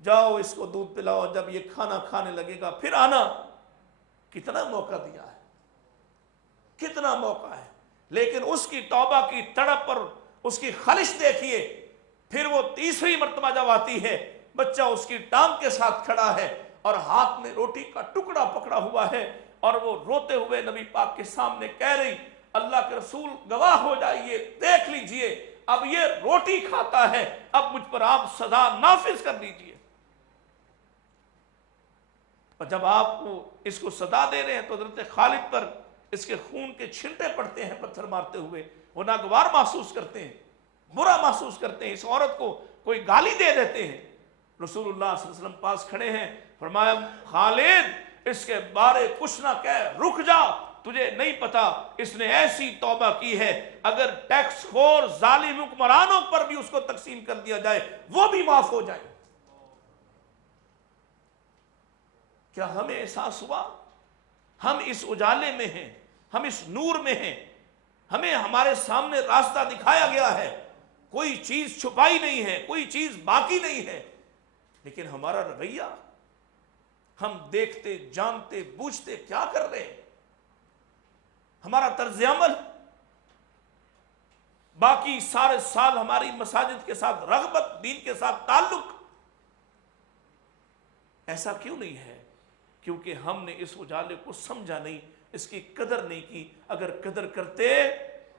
جاؤ اس کو دودھ پلاؤ، جب یہ کھانا کھانے لگے گا پھر آنا۔ کتنا موقع دیا ہے، کتنا موقع ہے، لیکن اس کی توبہ کی تڑپ پر اس کی خلش دیکھیے۔ پھر وہ تیسری مرتبہ جب آتی ہے، بچہ اس کی ٹانگ کے ساتھ کھڑا ہے اور ہاتھ میں روٹی کا ٹکڑا پکڑا ہوا ہے، اور وہ روتے ہوئے نبی پاک کے سامنے کہہ رہی اللہ کے رسول گواہ ہو جائیے، دیکھ لیجئے اب یہ روٹی کھاتا ہے، اب مجھ پر آپ سزا نافذ کر دیجئے۔ اور جب آپ کو اس کو سزا دے رہے ہیں تو حضرت خالد پر اس کے خون کے چھلٹے پڑتے ہیں پتھر مارتے ہوئے، وہ ناگوار محسوس کرتے ہیں، برا محسوس کرتے ہیں، اس عورت کو کوئی گالی دے دیتے ہیں۔ رسول اللہ صلی اللہ علیہ وسلم پاس کھڑے ہیں، فرمایا خالد اس کے بارے کچھ نہ کہہ، رک جا، تجھے نہیں پتا اس نے ایسی توبہ کی ہے، اگر ٹیکس خور ظالم حکمرانوں پر بھی اس کو تقسیم کر دیا جائے وہ بھی معاف ہو جائے۔ کیا ہمیں احساس ہوا؟ ہم اس اجالے میں ہیں، ہم اس نور میں ہیں، ہمیں ہمارے سامنے راستہ دکھایا گیا ہے، کوئی چیز چھپائی نہیں ہے، کوئی چیز باقی نہیں ہے، لیکن ہمارا رویہ، ہم دیکھتے جانتے بوجھتے کیا کر رہے ہیں، ہمارا طرز عمل، باقی سارے سال ہماری مساجد کے ساتھ رغبت، دین کے ساتھ تعلق، ایسا کیوں نہیں ہے؟ کیونکہ ہم نے اس اجالے کو سمجھا نہیں، اس کی قدر نہیں کی۔ اگر قدر کرتے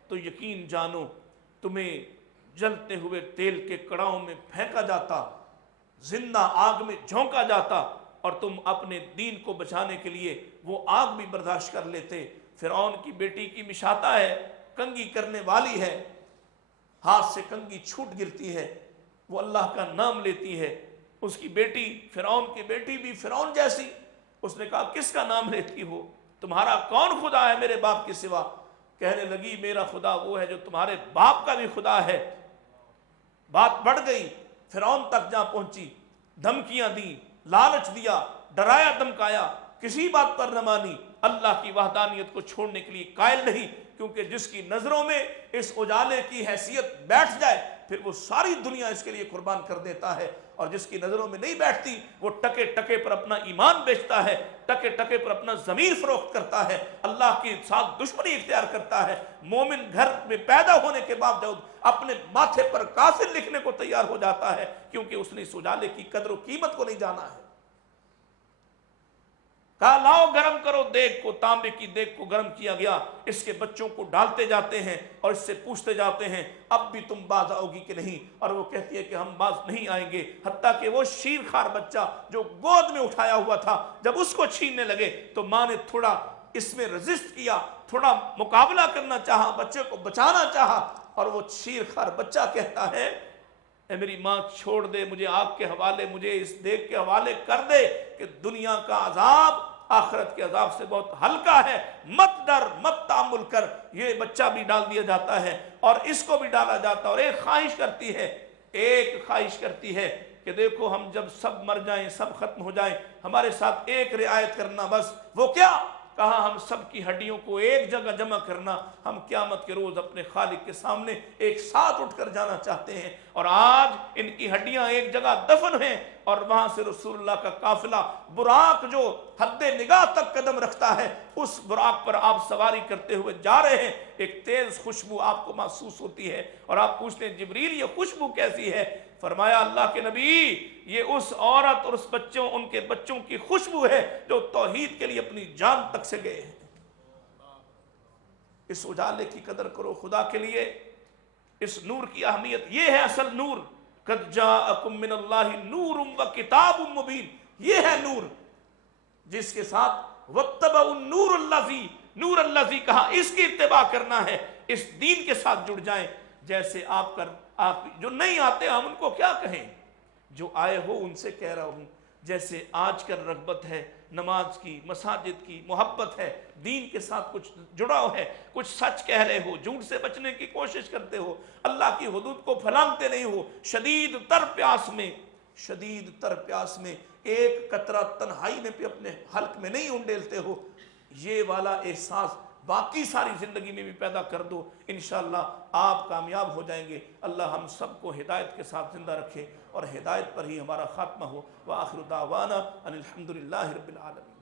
تو یقین جانو تمہیں جلتے ہوئے تیل کے کڑاؤں میں پھینکا جاتا، زندہ آگ میں جھونکا جاتا، اور تم اپنے دین کو بچانے کے لیے وہ آگ بھی برداشت کر لیتے۔ فرعون کی بیٹی کی مشاطہ ہے، کنگھی کرنے والی ہے، ہاتھ سے کنگھی چھوٹ گرتی ہے، وہ اللہ کا نام لیتی ہے، اس کی بیٹی فرعون کی بیٹی بھی فرعون جیسی، اس نے کہا کس کا نام لیتی ہو، تمہارا کون خدا ہے میرے باپ کے سوا؟ کہنے لگی میرا خدا وہ ہے جو تمہارے باپ کا بھی خدا ہے۔ بات بڑھ گئی، فرعون تک جا پہنچی، دھمکیاں دی، لالچ دیا، ڈرایا دھمکایا، کسی بات پر نہ مانی، اللہ کی وحدانیت کو چھوڑنے کے لیے قائل نہیں، کیونکہ جس کی نظروں میں اس اجالے کی حیثیت بیٹھ جائے پھر وہ ساری دنیا اس کے لیے قربان کر دیتا ہے، اور جس کی نظروں میں نہیں بیٹھتی وہ ٹکے ٹکے پر اپنا ایمان بیچتا ہے، ٹکے ٹکے پر اپنا ضمیر فروخت کرتا ہے، اللہ کے ساتھ دشمنی اختیار کرتا ہے۔ مومن گھر میں پیدا ہونے کے باوجود اپنے ماتھے پر کافر لکھنے کو تیار ہو جاتا ہے، کیونکہ اس نے اس اجالے کی قدر و قیمت کو نہیں جانا ہے۔ کہا لاؤ گرم کرو دیگ کو، تانبے کی دیگ کو گرم کیا گیا، اس کے بچوں کو ڈالتے جاتے ہیں اور اس سے پوچھتے جاتے ہیں اب بھی تم باز آؤ گی کہ نہیں، اور وہ کہتی ہے کہ ہم باز نہیں آئیں گے، حتیٰ کہ وہ شیر خوار بچہ جو گود میں اٹھایا ہوا تھا جب اس کو چھیننے لگے تو ماں نے تھوڑا اس میں رزسٹ کیا، تھوڑا مقابلہ کرنا چاہا، بچے کو بچانا چاہا، اور وہ شیر خوار بچہ کہتا ہے اے میری ماں چھوڑ دے، مجھے آگ کے حوالے، مجھے اس دیگ کے حوالے کر دے کہ دنیا کا عذاب آخرت کے عذاب سے بہت ہلکا ہے، مت ڈر، مت تعامل کر۔ یہ بچہ بھی ڈال دیا جاتا ہے اور اس کو بھی ڈالا جاتا ہے، اور ایک خواہش کرتی ہے کہ دیکھو ہم جب سب مر جائیں، سب ختم ہو جائیں، ہمارے ساتھ ایک رعایت کرنا بس۔ وہ کیا؟ کہا ہم سب کی ہڈیوں کو ایک جگہ جمع کرنا، ہم قیامت کے روز اپنے خالق کے سامنے ایک ساتھ اٹھ کر جانا چاہتے ہیں۔ اور آج ان کی ہڈیاں ایک جگہ دفن ہیں، اور وہاں سے رسول اللہ کا قافلہ براق جو حد نگاہ تک قدم رکھتا ہے، اس براق پر آپ سواری کرتے ہوئے جا رہے ہیں، ایک تیز خوشبو آپ کو محسوس ہوتی ہے، اور آپ پوچھتے ہیں جبریل یہ خوشبو کیسی ہے؟ فرمایا اللہ کے نبی یہ اس عورت اور ان کے بچوں کی خوشبو ہے جو توحید کے لیے اپنی جان تک سے گئے ہیں۔ اس اجالے کی قدر کرو خدا کے لیے، اس نور کی اہمیت یہ ہے۔ اصل نور قد جاءکم من اللہ نور و کتاب مبین، یہ ہے نور جس کے ساتھ واتبعوا النور الذی، نور الذی کہا اس کی اتباع کرنا ہے، اس دین کے ساتھ جڑ جائیں۔ جیسے آپ جو نہیں آتے ہم ان کو کیا کہیں، جو آئے ہو ان سے کہہ رہا ہوں، جیسے آج کل رغبت ہے نماز کی، مساجد کی، محبت ہے، دین کے ساتھ کچھ جڑاؤ ہے، کچھ سچ کہہ رہے ہو، جھوٹ سے بچنے کی کوشش کرتے ہو، اللہ کی حدود کو پھلانگتے نہیں ہو، شدید تر پیاس میں ایک قطرہ تنہائی میں بھی اپنے حلق میں نہیں انڈیلتے ہو، یہ والا احساس باقی ساری زندگی میں بھی پیدا کر دو، انشاءاللہ آپ کامیاب ہو جائیں گے۔ اللہ ہم سب کو ہدایت کے ساتھ زندہ رکھے اور ہدایت پر ہی ہمارا خاتمہ ہو۔ وآخر دعوانا ان الحمدللہ رب العالمین۔